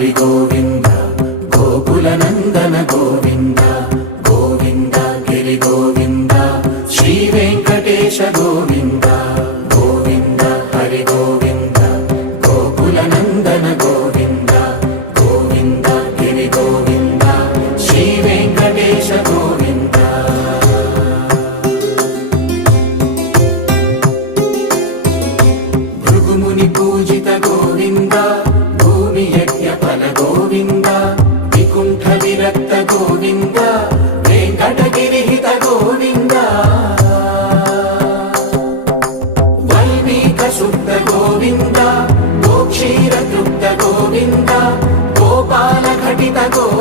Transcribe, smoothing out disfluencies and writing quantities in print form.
హరి గోవింద గోకుల నందన గోవింద గోవింద గిరి గోవింద శ్రీ వెంకటేశ గోవింద గోవింద హరి గోవింద గోకుల నందన గోవింద గోవింద గిరి గోవింద శ్రీ వెంకటేశ గోవింద భృగుముని పూజిత గోవింద భూమి యజ్ఞ ఫల గోవింద వికుంఠ విరక్త గోవింద వెంకటగిరిహిత గోవింద వల్మీక శుద్ధ గోవింద గోక్షీర తృప్త గోవింద గోపాల ఘటిత గోవింద